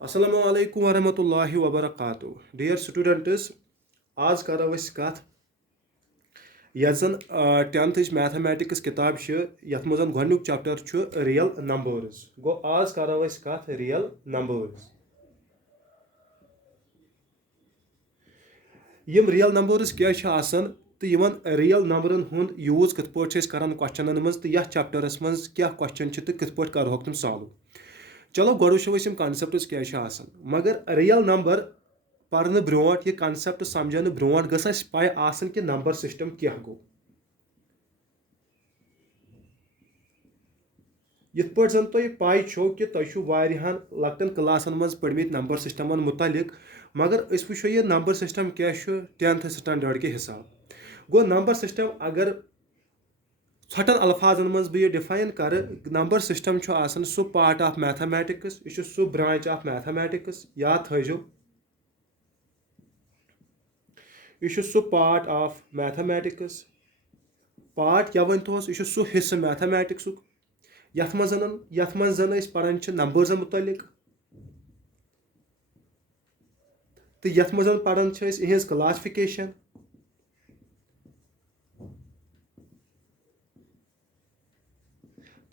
Assalamu alaikum warahmatullahi wabarakatuh. Dear students, आज करो अस कत यस जन 10th मैथमेटिक्स किताब यथ मज गोनुक चैप्टर रियल नंबर्स गो आज करो अस कत रियल नंबर्स यम रियल नंबर्स क्या तो यमन रियल नंबरन हुंद यूज कत पट करान क्वेश्चनन मज तो यथ चैप्टरस मज क्या क्वेश्चन तो कत पट करोक तुम सॉल्व। चलो गो वुचो कॉन्सेप्ट्स क्या मगर रियल नंबर पढ़ने ब्रोट यह कॉन्सेप्ट समझने ब्रोट गस पाई आसन कि नंबर सिस्टम क्या गो यथ पे जन तुम पाई छो कि तुम लकटन क्लासन मज पढ़मित नंबर सिस्टमन मुतलिक मगर वो ये नंबर सिस्टम क्या 10th स्टैंडर्ड के हिसाब गो नंबर सिस्टम अगर छटन अल्फाजन मज बह डिफाइन कर नंबर सिस्टम सह पार्ट ऑफ मैथमेटिक्स यह सह ब्रांच ऑफ मैथमेटिक्स याद थो यह सह पार्ट ऑफ मैथमेटिक्स पार्ट क्या वन तोस यह सह हिस्से मैथमेटिक्स यथ मज जन पढ़ान नंबर्स मुतलिक तो यथ मज पढ़ान इहज क्लासिफिकेशन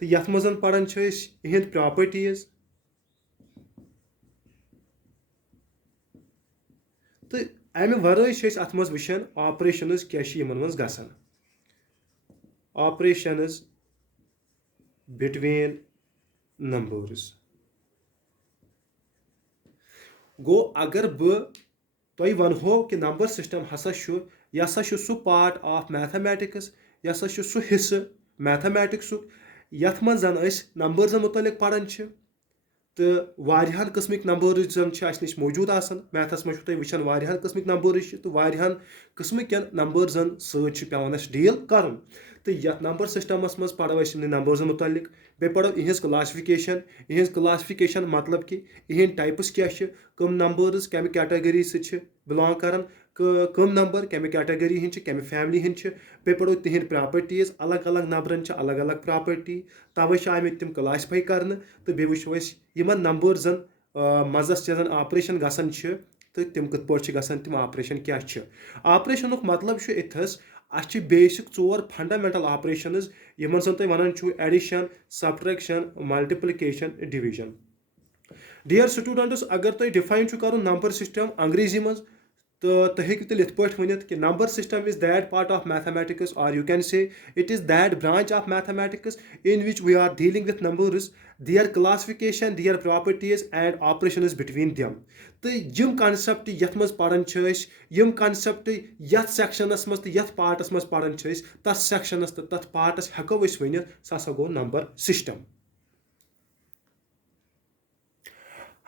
तो यथ मज पढ़ान इहंद प्रॉपर्टीज तो अमे वर्य अत मज वुचान ऑपरेशंस क्या मज गसान ऑपरेशंस बिटवीन नंबर्स गो अगर तुम वनो कि नंबर सिस्टम हसा यह सह पार्ट ऑफ मैथमेटिक्स यह सह हिस्से मैथमेटिक्स यथ मज जन नंबर्स मुतलिक पढ़ान तो वारियान किस्मिक नंबर्स जन नश मौजूद मैथस मज वुचान वारियान किस्मिक नंबर्स तो वारियान किस्मिक नंबर्सन सवन डील कर तो यथ नंबर सिस्टमस मज पढ़ो नंबर्स मुतलिक बे पढ़ो इहज क्लासिफिकेशन मतलब कि इहंद टाइप्स क्या कम नंबर्स कम कैटेगरी सि बिलोंग कर कम नंबर कम कैटेगरी हंद कम फैमिली हंद बे पढ़ो तिहंद प्रॉपर्टीज अलग अलग नंबरन अलग अलग प्रॉपर्टी तवे आमित तिम क्लासिफाई कर तो बे वो यमन नंबर्सन मजस जन ऑपरेशन गसान तो तिम कत पे गसान तिम ऑपरेशन क्या ऑपरेशन मतलब इथस अस बेसिक 4 फंडामेंटल ऑपरेशंस यमन जन तुम वन addition subtraction multiplication division. Dear students अगर तुम डिफाइन कर नंबर सिस्टम अंग्रेजी मज तो तुम हेकु तेल पे वनित कि number system is that part of mathematics और you can say it is that branch of mathematics in which we are dealing with numbers their classification their properties and operations between them तो यम concept यथ मज पढ़ान यम concept यथ sections मज तो यथ पार्टस मज पढ़ान तथ सेक्शनस तो तथ पार्टस हेको वनित सह गो नंबर सिस्टम।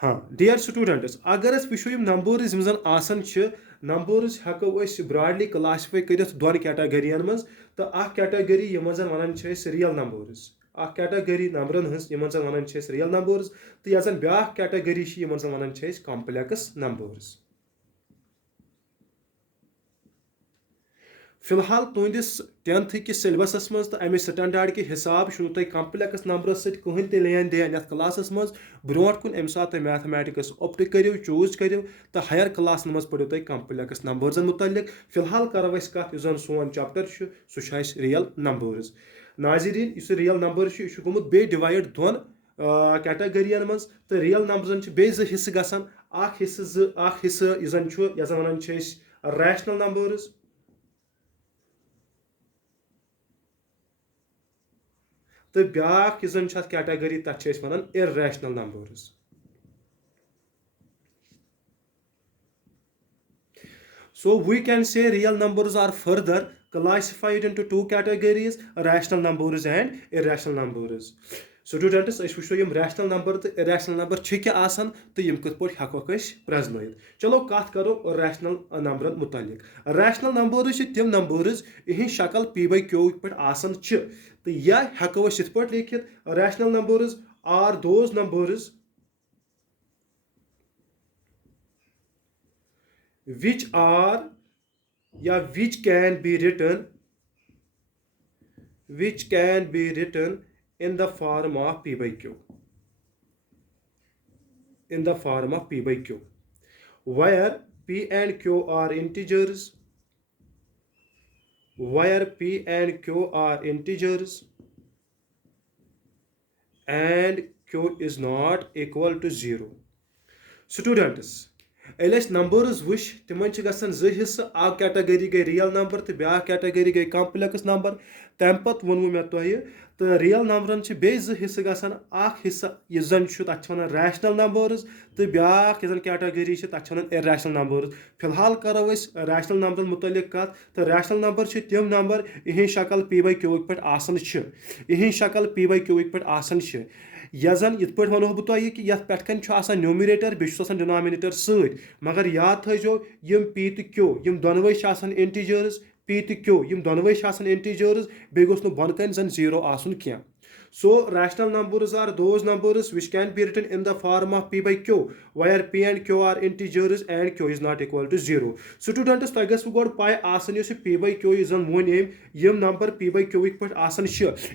हाँ डियर स्टूडेंट्स अगर वो नंबर्स जन नंबर्स हेको ब्रॉडली क्लासिफाई कर दोन कैटेगरियन मज तो कैटेगरी यमन जन वन रियल नंबर्स कैटेगरी नंबरन हज यमन जन वन रियल नंबर्स तो यह जन ब्या कैटेगरी यमन जन वन कॉम्प्लेक्स नंबर्स। फिलहाल तुंदिस 10th किस सिलेबस मज तो अमे स्टैंडर्ड के हिसाब तुम कॉम्प्लेक्स नंबरस सहन लेन देन ये क्लासस मज ब्रो कुन अमे सात मैथमेटिक्स ऑप्ट करो चूज करो तो हायर क्लासन मज पढ़ो तुम कॉम्प्लेक्स नंबर्स मुतलिक। फिलहाल करो कत जन सोन चैप्टर सह रियल नंबर्स। नाजरीन इस रियल नंबर गोमुत बे डिवाइड दोन कैटेगरियन मज तो रियल नंबरन बे हिस्से गसान हिस्से जन वन रैशनल नंबर्स तो ब्या जन कैटेगरी तथ one irrational numbers. So we can say real numbers are further classified into two categories, rational numbers and irrational numbers. Students, अस वो रैशनल नंबर तो इरेशनल नंबर क्या आसान तो यम कत पे हेको प्रजन। चलो कत करो रैशनल नंबर मुतलिक। रैशनल नंबर्स तम नंबर्स इहंद शक्ल p/q पे आसान तो यह हेको इत पे लिखित rational numbers are those numbers which are या which can be written in the form of p/q। in the form of p by q, where p and q are integers, and q is not equal to 0. Students, एल numbers वुच तिमन गसान जो हिस्से अ category गई real number तो ब्या कैटेगरी गई कॉम्प्लेक्स नंबर तम पे वोनमु मे तुह तो रियल नंबरन बे हिस्से गसान अख हिस्सा यह जन तथ वन रैशनल नंबर्स तो ब्या यह कैटेगरी तथ वन इरेशनल नंबर्स। फिलहाल करो रैशनल नंबर मुतलिक कत तो रैशनल नंबर तम नंबर इहद शक्ल p by q पे आसान इहद शक्ल p by q पे आसान यजन इत पे वनो बह तुह कि ये पेन न्यूमरेटर बेस डिनोमिनेटर सत मगर याद थो यम p तो q यम दोनवे इंटीजर्स p तो q यम दोनवे इंटीजर्स बे गोस बन कन जन 0 आसन क्या। So rational numbers are those numbers which can be written in the form of p by q, where p and q are integers and q is not equal to 0. Students, तोह गस गोड पाई आसन yes p by q is मोन यम number p by q पे आसन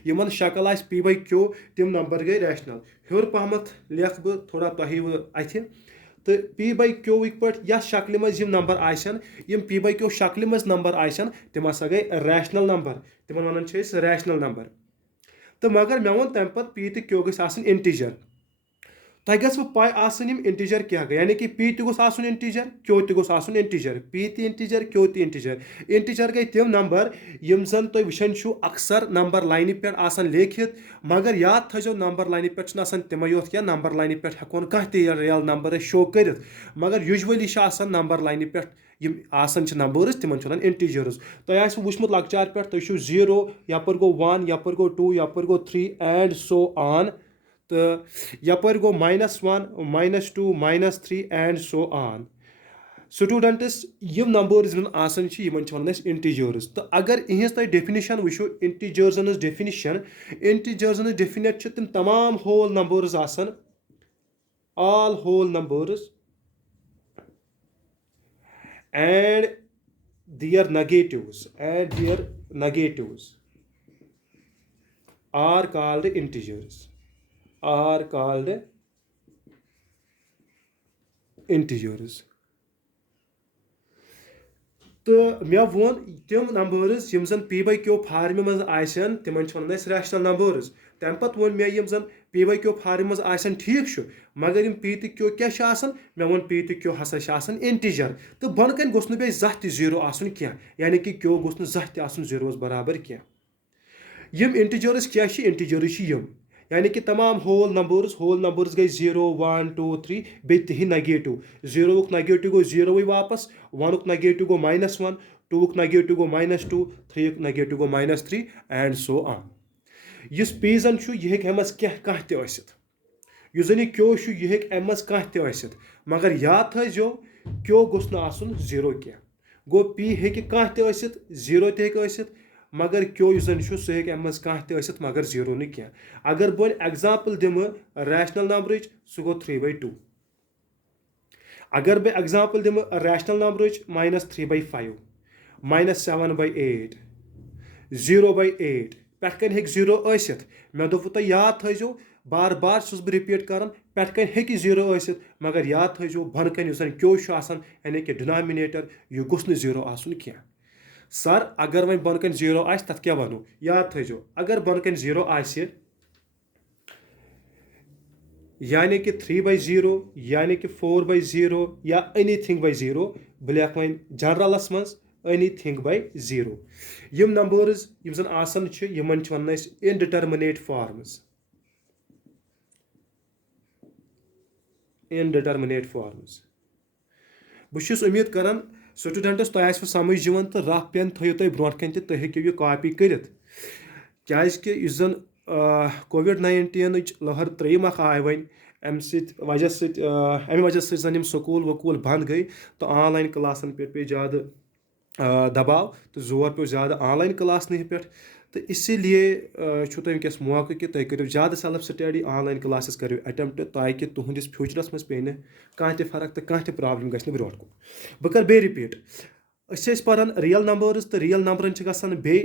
Yemen शक्ल आस p by q तम number गई rational. हर पहमत लेख बह थोड़ा तुह अथ तो p by q पे यह शक्ल मज नंबर आसन यम p by q शक्ल मज नंबर आसन तम हसा गई रैशनल नंबर, तिमन वन रैशनल नंबर। तो मगर मे वो तम पे p तो q गई इंटीजर। तह गस पाई आसन इंटीजर क्या गई यानी कि p तो गोस इंटीजर q तो गोस इंटीजर, p तो इंटीजर q तो इंटीजर। इंटीजर गई तम नंबर यम जन तुम वुचान अक्सर नंबर लाइन पे लेखित मगर याद थो नंबर लाइन पे तमें योत क्या नंबर लाइन पे हेकोन कह रियल नंबर शो कर मगर यूजुअली नंबर लाइन पे यम आसन नंबर्स तिमन इंटीजर्स। तुह वुचमुत लकचार पे तुम 0 यपर गो 1 यपर गो 2 यपर गो 3 एंड सो ऑन तो यपर गो -1 -2 -3 एंड सो ऑन। स्टूडेंट्स यम नंबर्स आसन वन इंटीजर्स। तो अगर इहज तुम डेफिनेशन वुचो इंटीजर्सन डेफिनेट तम तमाम होल नंबर्स आसन all whole numbers and their negatives are called integers, तो मे वोन तम नंबर्स यम जन p by q फार्म मज आसन तिमन वन रैशनल नंबर्स। तम पे वोन मे यम जन p by q फार्म मज आसन ठीक मगर यम p तो q क्या मे वोन p तो q हसा इंटीजर तो बन कन गोस बे जह 0 आसन क्या यानी कि q गोस जह 0 बराबर क्या। यम इंटीजर्स क्या इंटीजर्स यम यानी कि तमाम होल नंबर्स गई 0 1 2 3 बे तिह नेगेटिव। 0 नेगेटिव गो 0 वापस, 1 negative go -1, 2 negative go -2, 3 negative go -3 and so on. इस p जन यह हेमस कह तसित यह जन q यह हेमस कह मगर याद थो q गोस आसन 0 क्या गो p हे कह तसित 0 तसित मगर q जन सह हेमस कह मगर 0 न क्या। अगर बह एग्जाम्पल दिम रैशनल नंबर सह गो 3/2। अगर बह एग्जाम्पल दिम रैशनल नंबर -3/5 -7/8 0/8 पे कन हे 0 आसित मे दोपु तुह याद थो बार बार बह रिपीट कर पे कन हे 0 आसित मगर याद थो बन कन q यानी कि डिनोमिनेटर यह गोस 0 आसन क्या। सर अगर वह बन कन 0 आस तथ क्या वनो याद थो अगर बन कन 0 आस यानी कि 3/0 यानी कि 4/0 या एनीथिंग by 0 बह लेख वन जनरलस मज एनीथिंग by 0। यम नंबर्स यम जन आसन यमन वन इनडिटर्मिनेट फॉर्म्स बस उम्मीद करान स्टूडेंट्स तुह समझ तो रफ पेन थो तुम ब्रो कन तुम हेको यह कॉपी कर कि जन COVID-19 लहर त्रेम आय वन अमे वजह जन स्कूल वकूल बंद गई तो ऑनलाइन क्लासन पे ज़्यादा दबाव तो जोर पे ज़्यादा ऑनलाइन क्लास पे तो इसीलिए वस मौका कि तुम करो ज़्यादा सेल्फ स्टडी ऑनलाइन क्लासेस करो अटेम्प्ट ताकि तुहंदिस फ्यूचरस मज पे कह फर्क तो कह प्रॉब्लम गि ब्रो बह कर बे रिपीट पान रियल नंबर्स तो रियल नंबरन गसान बे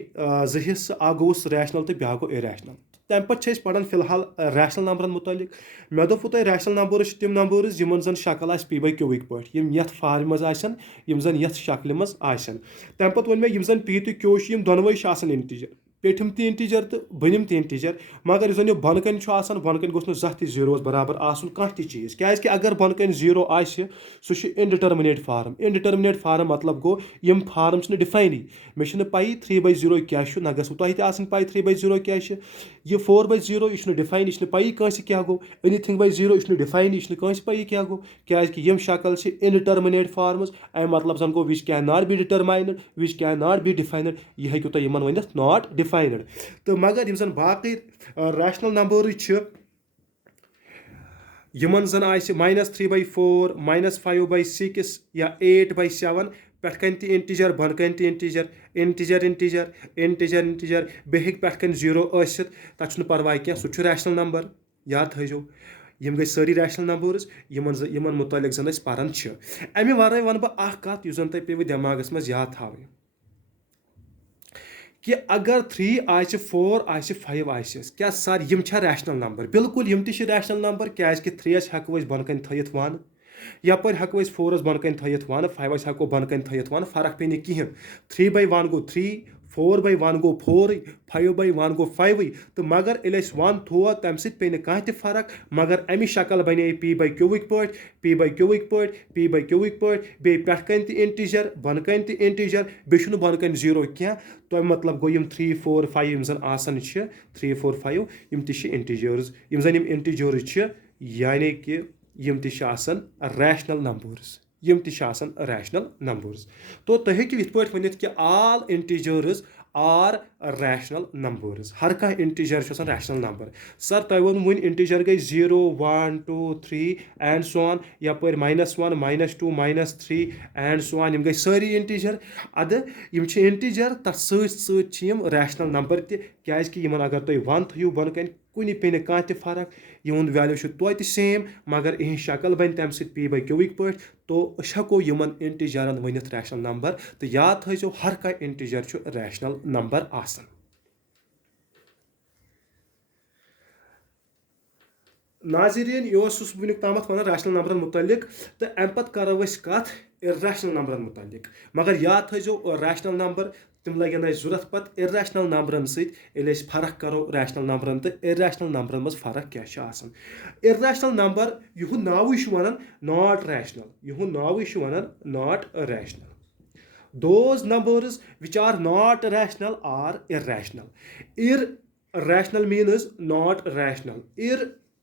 हिस्से अ गोस रैशनल तो ब्या गो इरेशनल। तम पे पढ़ान फिलहाल रैशनल नंबरन मुतालिक मे दोपू तुम रैशनल नंबर्स तिम नंबर्स यमन जन शक्ल आस पी बाई क्यूक पे यम यथ फार्म मज आसन यम जन यथ शक्ल मज आसन तम पे वन मे यम जन पी तो क्यू यम दोनवे इंटीजर पेठम ती इंटीजर तो बनिम ती इंटीजर मगर यह बन कन बन कन गोस जह जीरोस बराबर आसन कह चीज़ क्या अगर बन कन जीरो आह सह इनडिटर्मिनेट फार्म इनडिटर्मिनेट फार्म मतलब गो यम फार्म डिफाइनी मे पाई 3/0 क्या ना गो तुम पाई 3/0 क्या यह 4/0 यह डिफाइन यह पाई कंस क्या गो एनीथिंग बाई 0 यह डिफाइन यह कंस पाई क्या गो क्या यम शक्ल इनडिटर्मिनेट फार्मस अम मतलब जन गो which can not be determined which can not be defined यह हेकु तुम यमन वनित नॉट डिफाइनड तो मगर यम जन बाकी रैशनल नंबर्स यमन जन -3/4 -5/6 या 8/7 पे इंटीजर बन कन integer integer integer integer integer बे पे 0 तथा परवाह क्या सह रैशनल नंबर याद थो यम गई सारी रैशनल नंबर्स यमन मुतालिक जन पान अमे वर वन बह कत जन तुम पे दिमागस मज याद था कि अगर 3 आह 4 आह 5 आह क्या सर यम रैशनल नंबर बिल्कुल यम रैशनल नंबर क्या 3 हेको बन कन थत वन यपर हेको 4 बन कन थत वन 5 हेको बन कन थत वन फर्क पे कहें 3/1 गो 3 4/1 गो 4 5/1 गो 5 तो मगर ये 1 थो तम पे कह फर्क मगर अमि शक्ल बने p/q p/q p/q बे पे इंटीजर बन कन इंटीजर बे बन कन 0 क्या तो मतलब गो 3 4 5 यम जन आसन 3 4 5 यम इंटीजर्स यम जन इंटीजर्स यानी कि यम रैशनल नंबर्स यम रैशनल नंबर्स तो तुम हेकि इत पे वनित कि आल इंटीजर्स आर रैशनल नंबर्स हर कह इंटीजर रैशनल नंबर सर तुम वो वन इंटीजर गई 0 1 2 3 एंड सो ऑन यपर -1 -2 -3 एंड सो ऑन यम गई सारी इंटीजर अद यम इंटीजर तथ सम रैशनल नंबर क्या अगर तुम 1 थो बन कन कुन पे कह फर्क यह वैल्यू तो सेम मगर इं शक्ल बन तम p/q पे तो हेको यमन इंटीजरन वनित रैशनल नंबर तो याद थो हर कह इंटीजर रैशनल नंबर आसन नाजरीन यह वनुक ताम वन रैशनल नंबरन मुतालिक तो अम पे करो कत इर्रैशनल नंबरन मुतालिक मगर याद थो रैशनल नंबर तम लगन जरूरत पे इर्रैशनल नंबरन सत फर्क करो रैशनल नंबरन तो इर्रैशनल नंबरन मज फर्क क्या इर्रैशनल नंबर यह नाव वन नॉट रैशनल यह नाव वन not rational those numbers which are not rational are irrational. Irrational means not rational.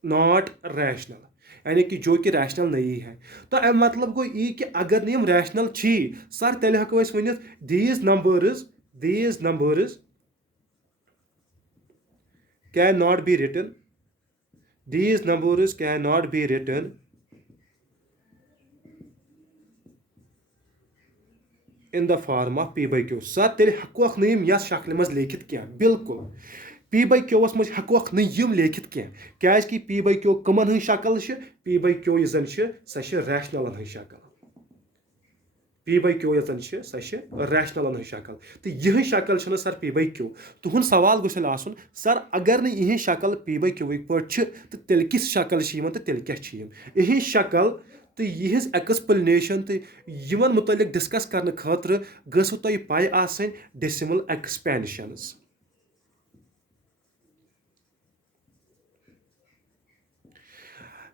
Not rational. यानी कि जो कि रैशनल नहीं है तो अम मतलब गो यी कि अगर नहीं हम रैशनल छी सर तेल हेको Vanit these numbers cannot be written these numbers cannot be written in the form of p/q sir तेल हेकोख नम यस शक्ल मज लेखित क्या बिल्कुल p/q मज हेकोख नम लेखित क्या p/q कमन हज शक्ल p/q जन सह रैशनल हज शक्ल p/q जन सह रैशनल हज शक्ल तो यह शक्ल सर p/q तुहद सवाल गुसल आसन सर अगर न यह शक्ल p/q पे तो तेल किस शक्ल तो तेल क्या यह शक्ल तो यह एक्सप्लेनेशन तो यमन मुतालिक डिस्कस करने खतर गसु तुम पाई आसन डेसिमल एक्सपेंशंस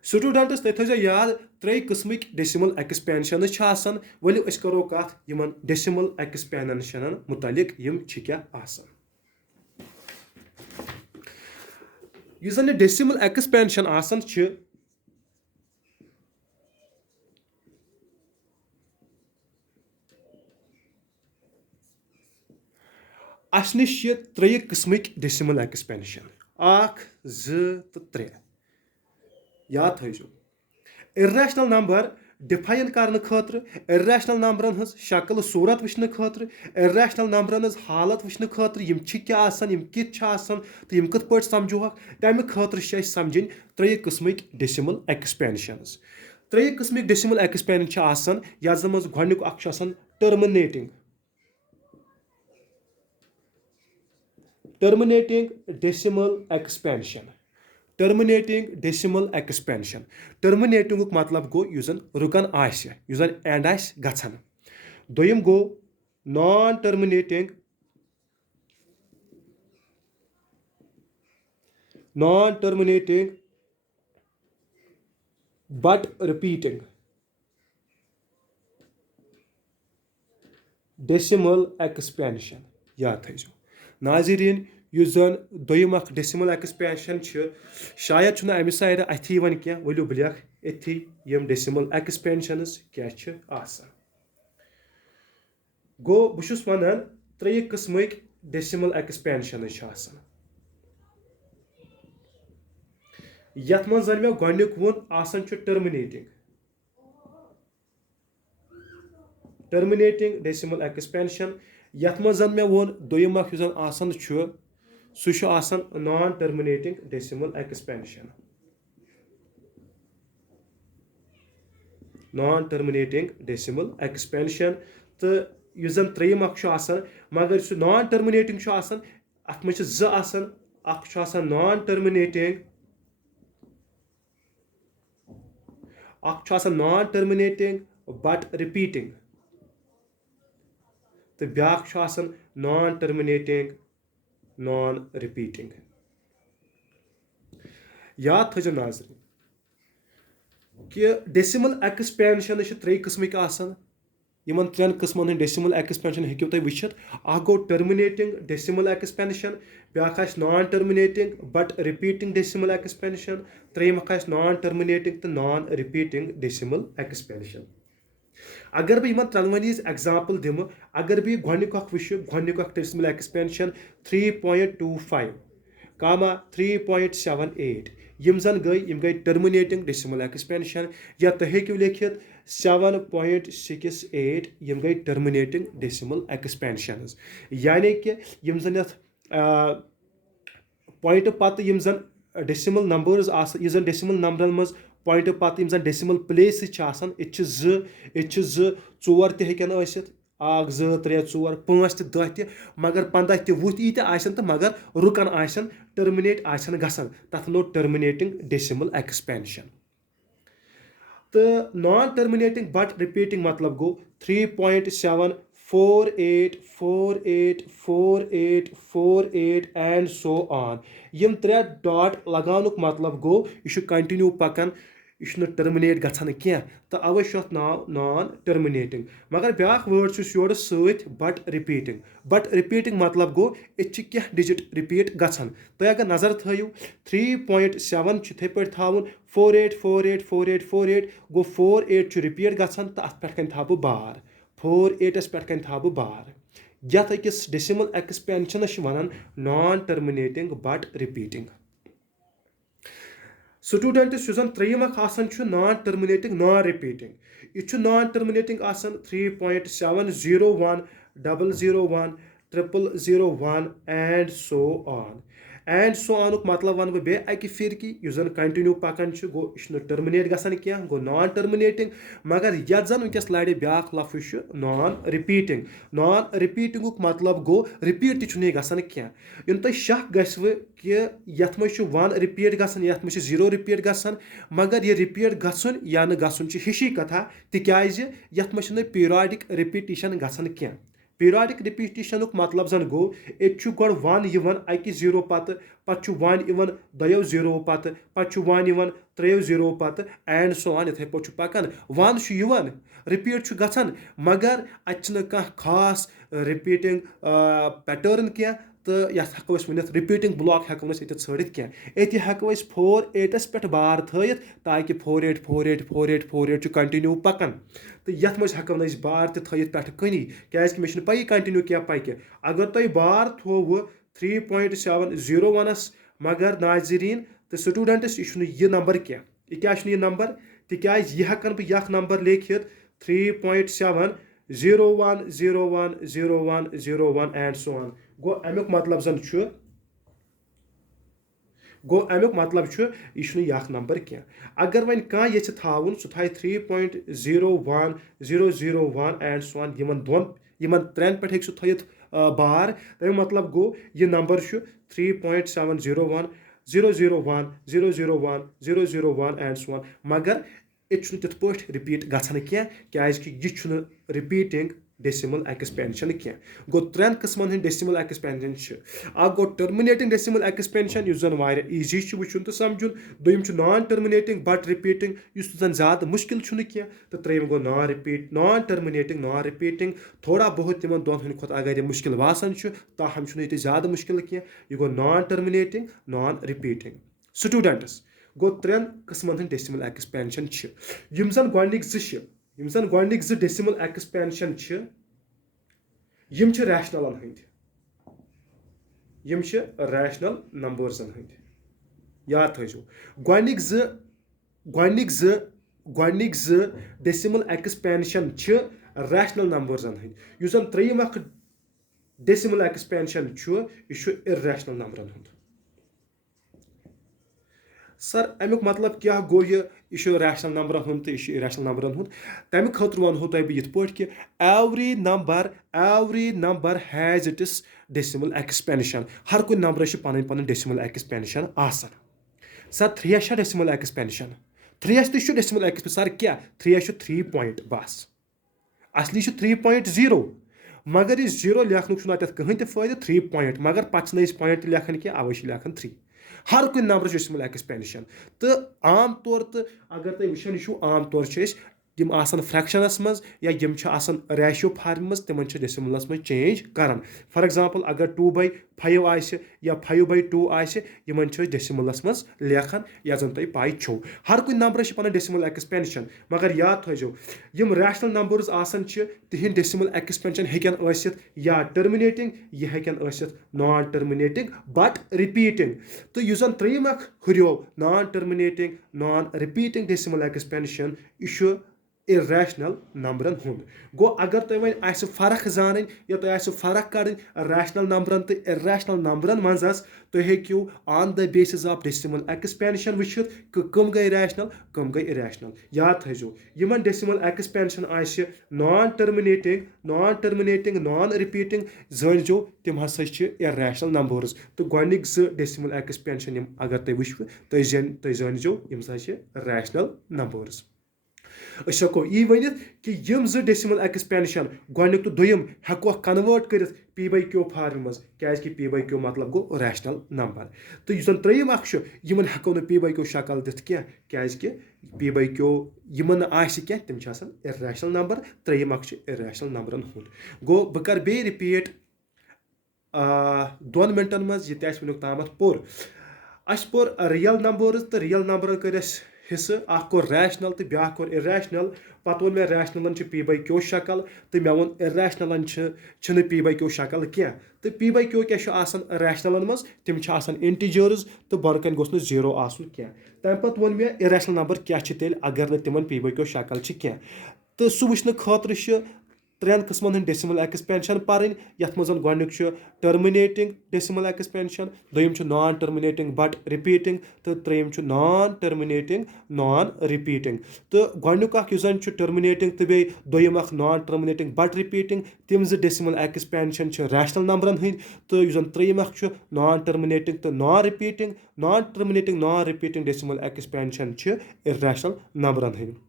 स्टूडेंट्स तुम थो याद 3 किस्मिक डेसिमल एक्सपेंशंस वलो करो कत यमन डेसिमल एक्सपेंशन मुतालिक यम क्या यह जन डेसिमल एक्सपेंशन अस नश 3 किस्मिक डेसिमल एक्सपेंशन 1 2 तो 3 याद थो इर्रैशनल नंबर डिफाइन करने खतर इर्रैशनल नंबरन हज शक्ल सूरत वुचने खतर इर्रैशनल नंबरन हज हालत वुचने खतर यम क्या यम कित तो यम कत पे समझोक तमें खतर समझन 3 किस्मिक डेसिमल एक्सपेंशंस 3 किस्मिक डेसिमल एक्सपेंशन यथ मज गोडनुक terminating terminating decimal expansion. Terminating decimal expansion. Terminating मतलब गो युस जन रुकन आसि युस जन एंड आसि गछन. दोयम गो non terminating but repeating decimal expansion. याद थो नाजरीन युस जन दोयम अख decimal expansion शायद छुना अमि साइड अथी वन क्या वलियो बलियख एथी यम decimal expansions क्या आसान. गो बुशुस वनान त्रे किस्मिक decimal expansions आसान. यथ मन जन मे गोनिक वोन आसान terminating decimal expansion. यथ मन जन मे वोन दोयम अख युस आसान सु आसान non terminating decimal expansion. Non terminating decimal expansion. तो युस जन त्रेयम अख आसान मगर सु non terminating आसान अथ में ज आसान अख आसान non terminating non terminating but repeating तो ब्याख non terminating non repeating. याद थो नाजरीन कि decimal expansion त्रे किस्मिक आसान. यमन त्रेन किस्मन हंद decimal expansion हेकियो तुम वुचित. अख गो terminating decimal expansion, ब्याख non terminating but repeating decimal expansion, त्रेयम non terminating तो non repeating decimal expansion. अगर बह यमन त्रोनवनी एग्जाम्पल दिम अगर बह गोनिक वुचु गोनिक decimal expansion 3.25 कामा 3.78 यम जन गई terminating decimal expansion. या तुम हेकियो लिखित 7.68 यम गई terminating decimal expansions. यानी कि यम जन यथ पॉइंट पत यम जन decimal numbers यस जन decimal नंबरन मज पॉइंट पत यम जन decimal places आसान इच चोर ते हेकन आसित 1 2 3 4 5 ते 10 ते मगर 15 ते 20 ते आसन तो मगर रुकन आसन terminate आसन गसन तथ नो terminating decimal expansion. तो non terminating but repeating मतलब गो 3.748484848 and so on. यम त्रे डॉट लगानुक मतलब गो यह कंटिन्यू पकन यह टर्मिनेट गछन क्या तो अवे नाव non terminating. मगर ब्याख वर्ड योर सत but repeating मतलब गो क्या डिजिट रिपीट गछन. तो अगर नजर थो 3.7 थे पे थावन 48484848 गो 48 रिपीट गछन तो अत पे था बह बार 48 पे था बह बार. यथ अकिस decimal expansion वन non terminating but repeating. Students युस त्रेयम आसान non terminating non repeating. यह non terminating आसान 3.701001001001 and so on. And so on मतलब वन बे अकि फिर कि युस जन कंटिन्यू पकन गो यह टर्मिनेट गसन क्या गो non terminating. मगर यथ जन वनकस लड़े ब्याख लफ्ज non repeating. Non repeating मतलब गो रिपीट तह गसन क्या. इन तुम शक गस्व कि यथ मज 1 रिपीट गसन यथ मज 0 रिपीट गसन मगर यह रिपीट गसन या न गसन हिशी कथा तिकाज यथ मज पीरियडिक रिपीटिशन गसन क्या. पीरियडिक रिपीटिशन मतलब जन गो ये गो 1 यवन अकि 0 पत 1 यवन 2 0 पत 1 यवन 3 0 पत एंड सो ऑन इथे पे पकन 1 यवन रिपीट गछन मगर अत खास रिपीटिंग पैटर्न क्या तो ये हेको वनित रिपीटिंग ब्लॉक हेको ये षड़ित क्या. ये हेको 48 पे बार थत ताकि 48484848 कंटिन्यू पकन. तो यथ मज हेको बार तथ पे कनी क्या मे पी कंटिन्यू क्या पकि. अगर तुम बार थो 3.701 मगर नाजरीन तो स्टूडेंट्स यह नंबर क्या क्या नंबर तिकाज यह हेकन बह यह नंबर लिखित 3.701010101 and so on. गो अमुक मतलब जन यह नंबर क्या. अगर वन कह ये थावन सह थाय 3.01001 and so on Yemen train पे हेक सह बार तमें मतलब गो यह नंबर 3.701 001 001 001 एंड सो ऑन मगर ये तिथ पे रिपीट गसान क्या यह रिपीटिंग डेसिमल एक्सपेंशन क्या गो 3 किस्मन हंद डेसिमल एक्सपेंशन गो टर्मिनेटिंग डेसिमल एक्सपेंशन जन ईजी वुचन तो समझुन दोम नॉन टर्मिनेटिंग बट रिपीटिंग जन ज़्यादा मुश्किल क्या तो त्रेम गो नॉन टर्मिनेटिंग नॉन रिपीटिंग थोड़ा बहुत तिम दोन हंद खुद अगर यह मुश्किल बासान ताहम ये ज़्यादा मुश्किल क्या यह गो non terminating non repeating students गो 3 किस्मन हंद डेसिमल एक्सपेंशन यम जन गोनिक ज डेसिमल एक्सपेंशन यम रैशनल हंद यम रैशनल नंबर्सन हंद याद थो गोनिक ज डेसिमल एक्सपेंशन रैशनल नंबर्सन हंद जन त्रेयम डेसिमल एक्सपेंशन यह इर्रेशनल नंबरन हंद सर अमुक मतलब क्या गो यह रैशनल नंबरन हंद तो यह इरेशनल नंबरन हंद तमें खतर वनो तुम बह ये कि every number has its decimal expansion हर कुछ नंबर पन पन डेसिमल एक्सपेंशन आसान सर 3 डेसिमल एक्सपेंशन 3 तो डेसिमल एक्सपेंशन सर क्या 3 3 पॉइंट बस असली 3.0 मगर यह 0 लेखन कहीं तो फायदे 3 पॉइंट मगर पे पॉइंट लेखन क्या अवे लेखन 3 हर कुछ नंबर डेसिमल एक्सपेंशन तो आम तौर तो अगर तुम वुचान आम तौर यम फ्रैक्शनस मज या यम रेशियो फार्म मज तिमन डेसिमलस मज चेंज करान फॉर एग्जांपल अगर 2/5 आसे या 5/2 आसे यमन डेसिमलस मज लेखन या जन तुम पाई छो हर कुछ नंबर पन डेसिमल एक्सपेंशन मगर याद थो यम रैशनल नंबर्स आसान तिहंद डेसिमल एक्सपेंशन हेकन आसित या टर्मिनेटिंग यह हेकन नॉन टर्मिनेटिंग बट रिपीटिंग तो यह जन त्रेयम हुरियो non terminating non repeating decimal expansion यह इर्रेशनल नंबरन हंद गो अगर तुम वन फर्क जान या तुम फर्क कर रैशनल नंबरन तो इर्रेशनल नंबरन मज तुम हेकू on the basis of decimal expansion वुचित कम गई रैशनल कम गई इरेशनल याद थो यमन decimal expansion non terminating non repeating जानजो तिम हसा इर्रेशनल नंबर्स तो गोनिक ज डेसिमल एक्सपेंशन अगर तुम वुचु तुम जानजो यम रैशनल नंबर्स हको यी वन कि यम ज डेसिमल एक्सपेंशन गोनिक तो दोयम हेको कन्वर्ट कर P/Q फार्म मज क्या P/Q मतलब गो रैशनल नंबर तो यह त्रेयम यमन हेको न P/Q शक्ल दिथ क्या P/Q यमन क्या तिम इर्रेशनल नंबर त्रेयम इर्रेशनल नंबरन हंद गो बह कर बे रिपीट 2 मिनटन मज यह वुनुक तामत पोर पोर रियल नंबर्स तो रियल नंबर कर हिस्से कोर रैशनल तो ब्या कोर इर्रेशनल पत वो मे रैशनलन P/Q शक्ल तो मे वो इर्रेशनलन P/Q शक्ल क्या तो P/Q क्या रैशनलन मज तिम इंटीजर्स तो बन गोस 0 आसन क्या तम पत वो मे इर्रेशनल नंबर क्या तेल अगर तिमन P/Q शक्ल क्या तो सह वुचन खतर 3 किस्मन हंद डेसिमल एक्सपेंशन पढ़ यथ मज गोनिक टर्मिनेटिंग डेसिमल एक्सपेंशन दोयम नॉन टर्मिनेटिंग बट रिपीटिंग तो त्रेयम नॉन टर्मिनेटिंग नॉन रिपीटिंग तो गोनिक जन टर्मिनेटिंग तो बे दोयम नॉन टर्मिनेटिंग बट रिपीटिंग तिम ज डेसिमल एक्सपेंशन रैशनल नंबरन हंद तो जन त्रेयम नॉन टर्मिनेटिंग तो non repeating non terminating non repeating decimal expansion irrational नंबरन हंद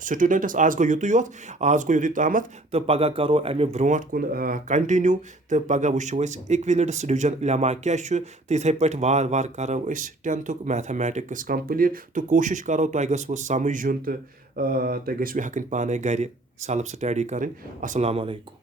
स्टूडेंट्स आज गो युत आज गो युत तामत तो पगह करो अमे ब्रोट कुन कंटिन्यू तो पगह वो इक्विलिट्स डिवीजन लेमा क्या तो इथे पे वार वार करो 10th मैथमेटिक्स कंप्लीट तो कोशिश करो तुम गो समझ तो तुम गो हेकन पाने घर सेल्फ स्टडी कर। अस्सलाम वालेकुम।